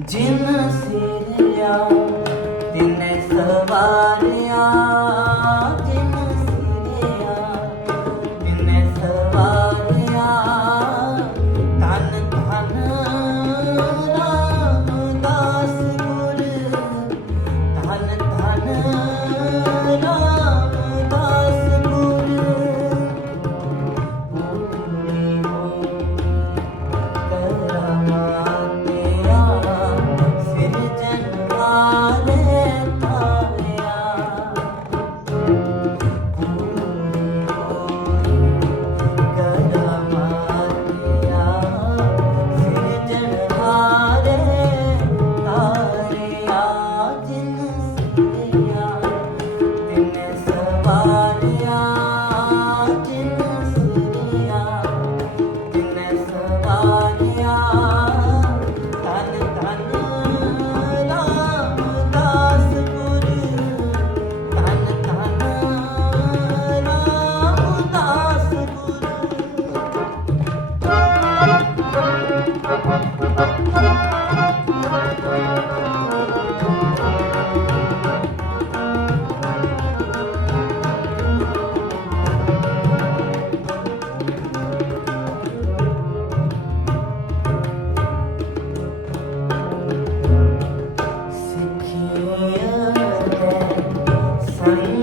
Cimna seni ya friend.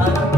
嗯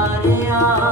Maria.